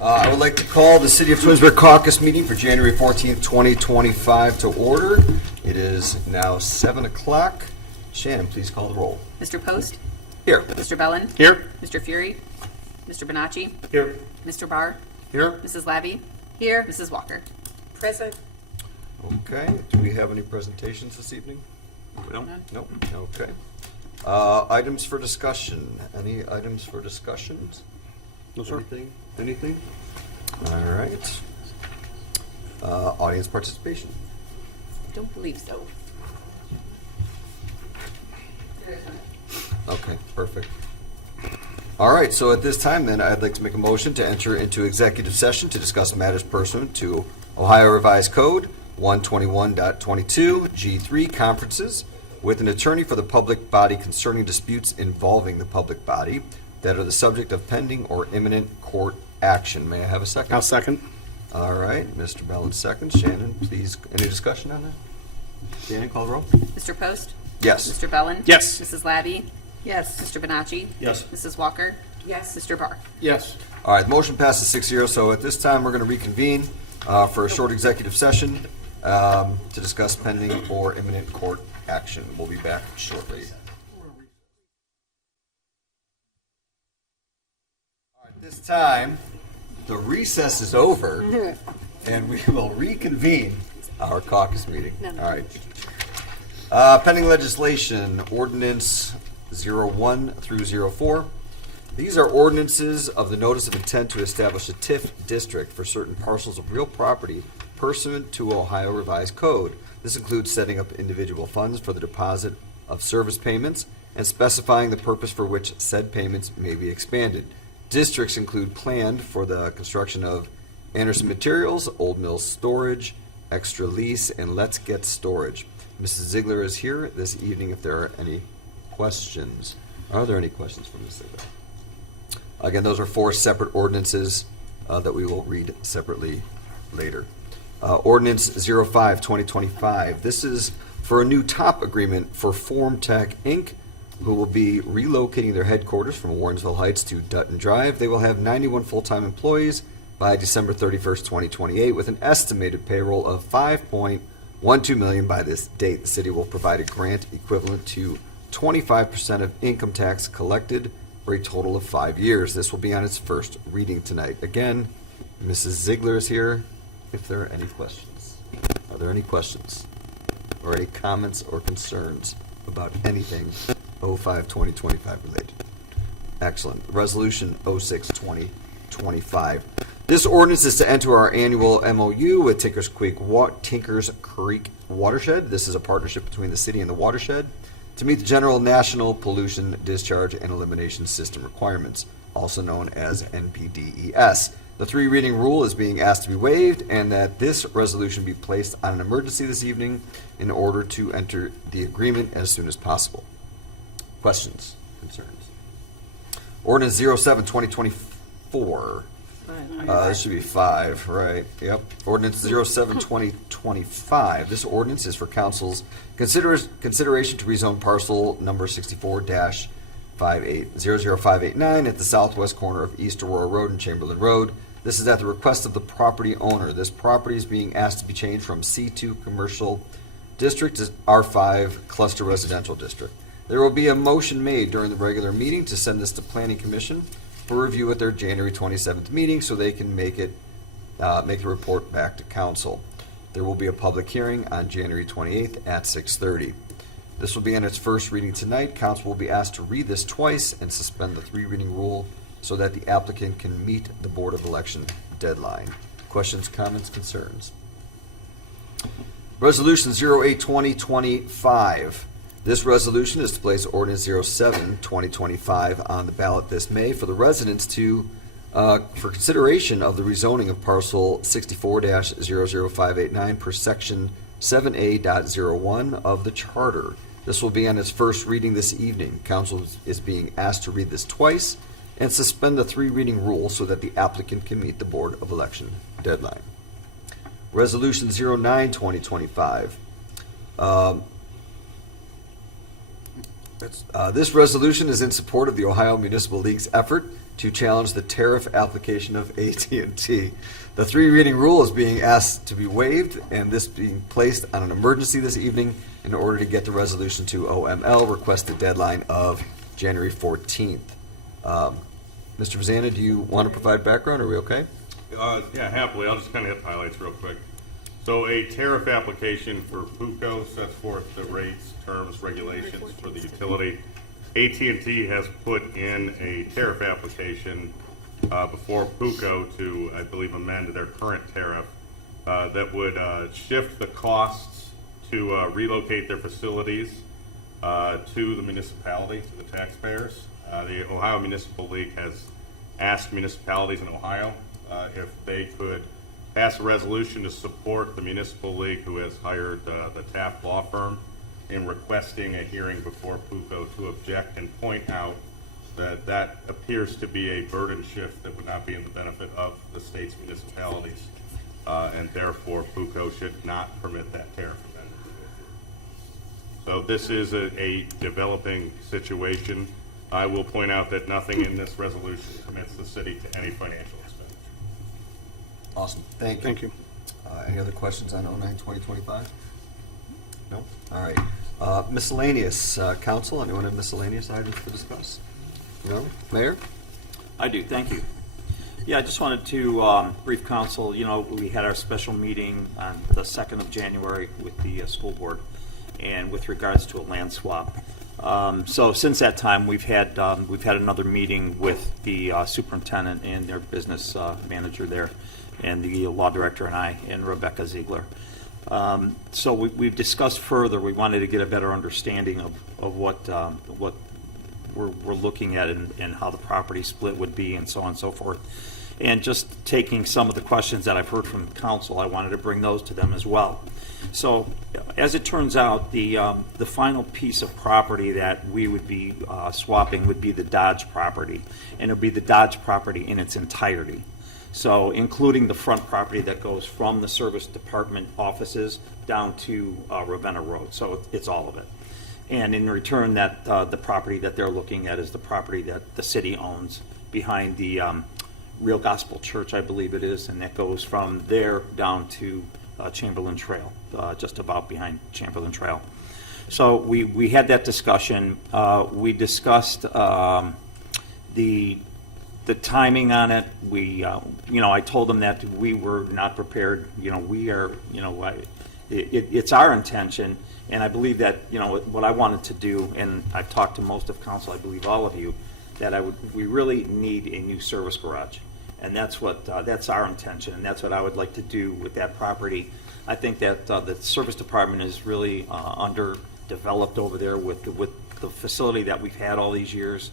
I would like to call the City of Twinsburg Caucus meeting for January 14th, 2025 to order. It is now 7 o'clock. Shannon, please call the roll. Mr. Post? Here. Mr. Bellin? Here. Mr. Fury? Mr. Bonacci? Here. Mr. Barr? Here. Mrs. Labby? Here. Mrs. Walker? Present. Okay. Do we have any presentations this evening? We don't. Nope. Okay. Items for discussion. Any items for discussions? No, sir. Anything? All right. Audience participation. I don't believe so. Okay, perfect. All right, so at this time then, I'd like to make a motion to enter into executive session to discuss matters pursuant to Ohio Revised Code 121.22 G3 conferences with an attorney for the public body concerning disputes involving the public body that are the subject of pending or imminent court action. May I have a second? I'll second. All right, Mr. Bellin seconds. Shannon, please, any discussion on that? Shannon, call the roll. Mr. Post? Yes. Mr. Bellin? Yes. Mrs. Labby? Yes. Mr. Bonacci? Yes. Mrs. Walker? Yes. Mr. Barr? Yes. All right, the motion passes 6-0. So at this time, we're going to reconvene for a short executive session to discuss pending or imminent court action. We'll be back shortly. All right, this time, the recess is over, and we will reconvene our caucus meeting. All right. Pending legislation, ordinance 01 through 04. These are ordinances of the notice of intent to establish a TIF district for certain parcels of real property pursuant to Ohio Revised Code. This includes setting up individual funds for the deposit of service payments and specifying the purpose for which said payments may be expanded. Districts include planned for the construction of Anderson Materials, Old Mills Storage, Extra Lease, and Let's Get Storage. Mrs. Ziegler is here this evening if there are any questions. Are there any questions from Mrs. Ziegler? Again, those are 4 separate ordinances that we will read separately later. Ordinance 05-2025. This is for a new top agreement for Formtech Inc., who will be relocating their headquarters from Warrensville Heights to Dutton Drive. They will have 91 full-time employees by December 31st, 2028, with an estimated payroll of $5.12 million by this date. The city will provide a grant equivalent to 25% of income tax collected for a total of 5 years. This will be on its first reading tonight. Again, Mrs. Ziegler is here if there are any questions. Are there any questions or any comments or concerns about anything 05-2025 related? Excellent. Resolution 06-2025. This ordinance is to enter our annual MOU with Tinkers Creek Watershed. This is a partnership between the city and the watershed to meet the general national pollution discharge and elimination system requirements, also known as NPDES. The 3 reading rule is being asked to be waived and that this resolution be placed on an emergency this evening in order to enter the agreement as soon as possible. Questions? Concerns? Ordinance 07-2024. This should be 5, right? Yep. Ordinance 07-2025. This ordinance is for council's consideration to rezone parcel number 64-00589 at the southwest corner of East Aurora Road and Chamberlain Road. This is at the request of the property owner. This property is being asked to be changed from C2 Commercial District to R5 Cluster Residential District. There will be a motion made during the regular meeting to send this to Planning Commission for review at their January 27th meeting so they can make the report back to council. There will be a public hearing on January 28th at 6:30. This will be on its first reading tonight. Council will be asked to read this twice and suspend the 3 reading rule so that the applicant can meet the Board of Election deadline. Questions, comments, concerns? Resolution 08-2025. This resolution is to place ordinance 07-2025 on the ballot this May for the residents to, for consideration of the rezoning of parcel 64-00589 per section 7A.01 of the charter. This will be on its first reading this evening. Council is being asked to read this twice and suspend the 3 reading rule so that the applicant can meet the Board of Election deadline. Resolution 09-2025. This resolution is in support of the Ohio Municipal League's effort to challenge the tariff application of AT&T. The three-reading rule is being asked to be waived, and this being placed on an emergency this evening in order to get the resolution to OML. Requested deadline of January 14th. Mr. Vazana, do you want to provide background? Are we okay? Yeah, happily. I'll just kind of hit the highlights real quick. So a tariff application for PUCO sets forth the rates, terms, regulations for the utility. AT&T has put in a tariff application before PUCO to, I believe, amend their current tariff that would shift the costs to relocate their facilities to the municipality, to the taxpayers. The Ohio Municipal League has asked municipalities in Ohio if they could pass a resolution to support the Municipal League, who has hired the Taft law firm, in requesting a hearing before PUCO to object and point out that that appears to be a burden shift that would not be in the benefit of the state's municipalities, and therefore PUCO should not permit that tariff amendment. So this is a developing situation. I will point out that nothing in this resolution commits the city to any financial expenditure. Awesome. Thank you. Thank you. Any other questions on 09-2025? No? All right. Miscellaneous. Council, anyone have miscellaneous items to discuss? No? Mayor? I do, thank you. Yeah, I just wanted to brief council. You know, we had our special meeting on the 2nd of January with the school board, and with regards to a land swap. So since that time, we've had another meeting with the superintendent and their business manager there, and the law director and I, and Rebecca Ziegler. So we've discussed further. We wanted to get a better understanding of what we're looking at and how the property split would be and so on and so forth. And just taking some of the questions that I've heard from council, I wanted to bring those to them as well. So as it turns out, the final piece of property that we would be swapping would be the Dodge property, and it would be the Dodge property in its entirety. So including the front property that goes from the service department offices down to Ravenna Road. So it's all of it. And in return, that the property that they're looking at is the property that the city owns behind the Real Gospel Church, I believe it is, and that goes from there down to Chamberlain Trail, just about behind Chamberlain Trail. So we had that discussion. We discussed the timing on it. I told them that we were not prepared. We are. It's our intention, and I believe that what I wanted to do, and I've talked to most of council, I believe all of you, that we really need a new service garage. And that's our intention, and that's what I would like to do with that property. I think that the service department is really underdeveloped over there with the facility that we've had all these years.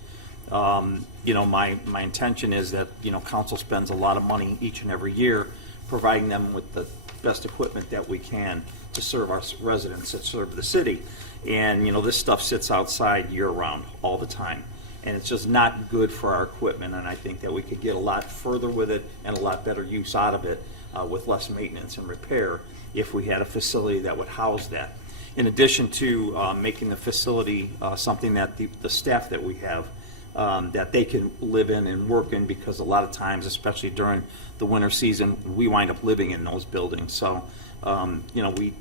My intention is that council spends a lot of money each and every year providing them with the best equipment that we can to serve our residents, that serve the city. And this stuff sits outside year round all the time. And it's just not good for our equipment, and I think that we could get a lot further with it and a lot better use out of it with less maintenance and repair if we had a facility that would house that. In addition to making the facility something that the staff that we have, that they can live in and work in, because a lot of times, especially during the winter season, we wind up living in those buildings. So,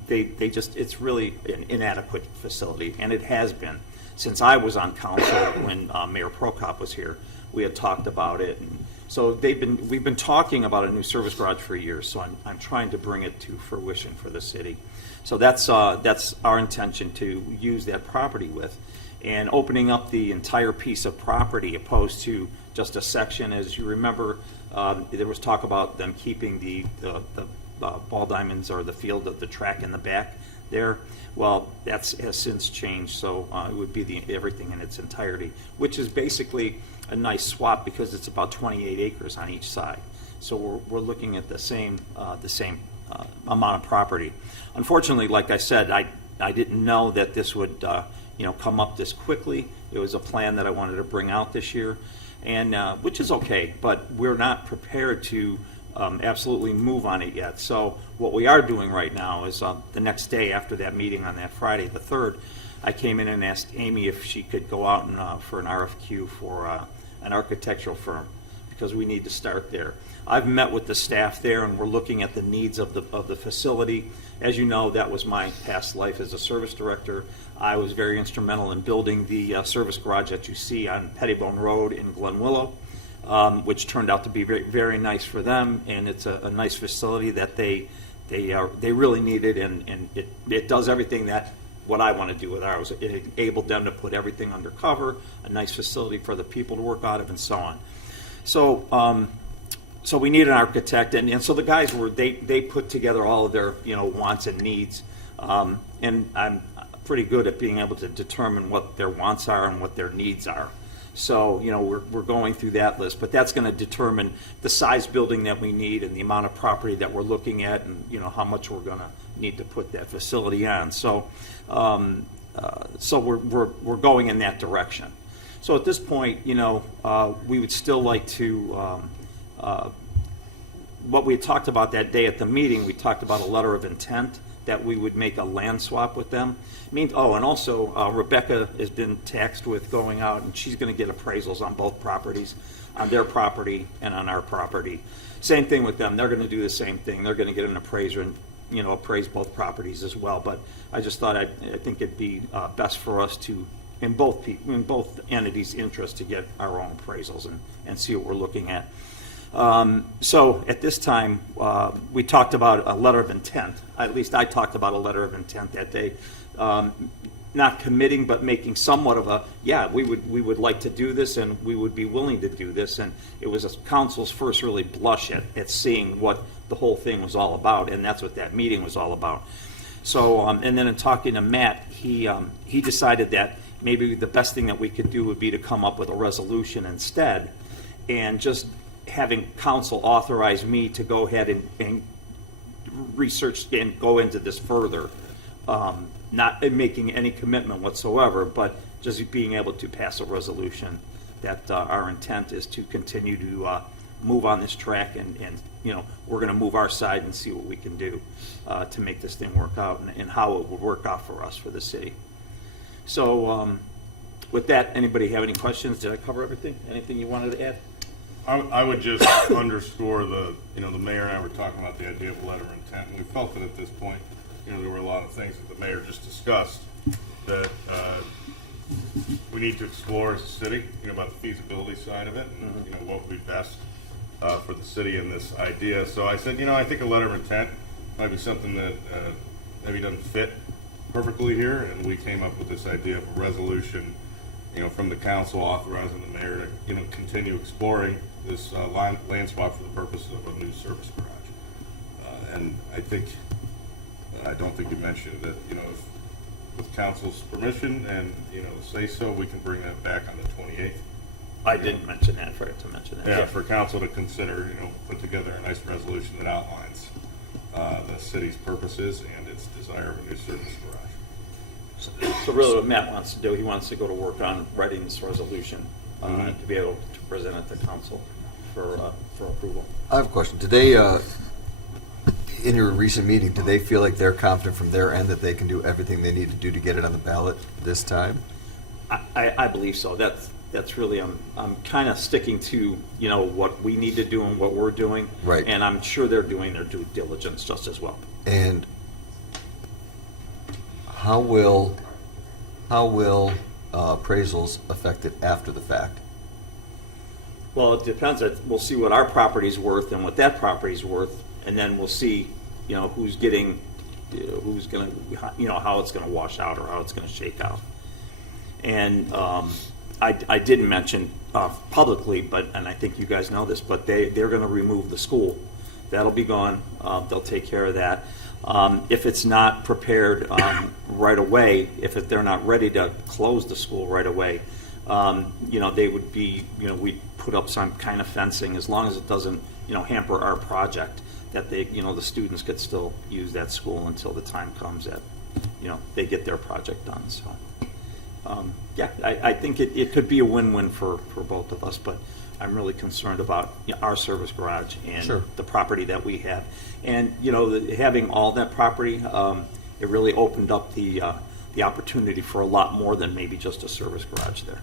it's really an inadequate facility, and it has been. Since I was on council when Mayor Prokop was here, we had talked about it. And so we've been talking about a new service garage for years. So I'm trying to bring it to fruition for the city. So that's our intention, to use that property with, and opening up the entire piece of property opposed to just a section. As you remember, there was talk about them keeping the ball diamonds or the field of the track in the back there. Well, that has since changed, so it would be everything in its entirety, which is basically a nice swap because it's about 28 acres on each side. So we're looking at the same amount of property. Unfortunately, like I said, I didn't know that this would come up this quickly. It was a plan that I wanted to bring out this year, and which is okay, but we're not prepared to absolutely move on it yet. So what we are doing right now is the next day after that meeting on that Friday, the 3rd, I came in and asked Amy if she could go out and, for an RFQ for an architectural firm, because we need to start there. I've met with the staff there, and we're looking at the needs of the facility. As you know, that was my past life as a service director. I was very instrumental in building the service garage that you see on Pettibone Road in Glen Willow, which turned out to be very, very nice for them, and it's a nice facility that they really needed, and it does everything that what I want to do with ours. It enabled them to put everything under cover, a nice facility for the people to work out of, and so on. So we need an architect, and so the guys they put together all of their wants and needs, and I'm pretty good at being able to determine what their wants are and what their needs are. So we're going through that list, but that's going to determine the size building that we need and the amount of property that we're looking at, and how much we're going to need to put that facility on. So we're going in that direction. So at this point, we would still like to, what we had talked about that day at the meeting, we talked about a letter of intent that we would make a land swap with them. And also Rebecca has been tasked with going out, and she's going to get appraisals on both properties, on their property and on our property. Same thing with them. They're going to do the same thing. They're going to get an appraiser and appraise both properties as well. But I just thought I think it'd be best for us to, in both entities' interest, to get our own appraisals and see what we're looking at. So at this time, we talked about a letter of intent. At least I talked about a letter of intent that day. Not committing, but making somewhat of we would like to do this, and we would be willing to do this. And it was a council's first really blush at seeing what the whole thing was all about, and that's what that meeting was all about. So, and then in talking to Matt, he decided that maybe the best thing that we could do would be to come up with a resolution instead, and just having council authorize me to go ahead and research and go into this further, not making any commitment whatsoever, but just being able to pass a resolution that our intent is to continue to move on this track, and we're going to move our side and see what we can do to make this thing work out, and how it would work out for us, for the city. So with that, anybody have any questions? Did I cover everything? Anything you wanted to add? I would just underscore the mayor and I were talking about the idea of a letter of intent, and we felt that at this point, there were a lot of things that the mayor just discussed that we need to explore as a city, about the feasibility side of it, and what would be best for the city in this idea. So I said, I think a letter of intent might be something that maybe doesn't fit perfectly here, and we came up with this idea of a resolution, from the council authorizing the mayor to, continue exploring this land swap for the purposes of a new service garage. And I don't think you mentioned that, if with council's permission and, say so, we can bring that back on the 28th. I didn't mention that. I forgot to mention that. Yeah, for council to consider, put together a nice resolution that outlines the city's purposes and its desire of a new service garage. So really what Matt wants to do, he wants to go to work on writing this resolution to be able to present it to council for approval. I have a question. Did they, in your recent meeting, did they feel like they're confident from their end that they can do everything they need to do to get it on the ballot this time? I believe so. That's really, I'm kind of sticking to, what we need to do and what we're doing. Right. And I'm sure they're doing their due diligence just as well. And how will appraisals affect it after the fact? Well, it depends. We'll see what our property's worth and what that property's worth, and then we'll see, who's getting, who's going to, how it's going to wash out or how it's going to shake out. And I didn't mention publicly, and I think you guys know this, but they're going to remove the school. That'll be gone. They'll take care of that. If it's not prepared right away, if they're not ready to close the school right away, they would be, we'd put up some kind of fencing, as long as it doesn't, hamper our project, that they, the students could still use that school until the time comes that, they get their project done. So, I think it could be a win-win for both of us, but I'm really concerned about our service garage and Sure. the property that we have. And, having all that property, it really opened up the opportunity for a lot more than maybe just a service garage there.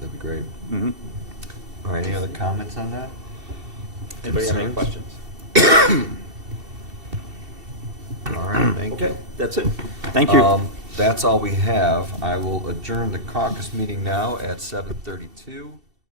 That'd be great. Mhm. All right, any other comments on that? Anybody have any Concerns? questions? All right, thank Okay, you. that's it. Thank you. That's all we have. I will adjourn the caucus meeting now at 7:32.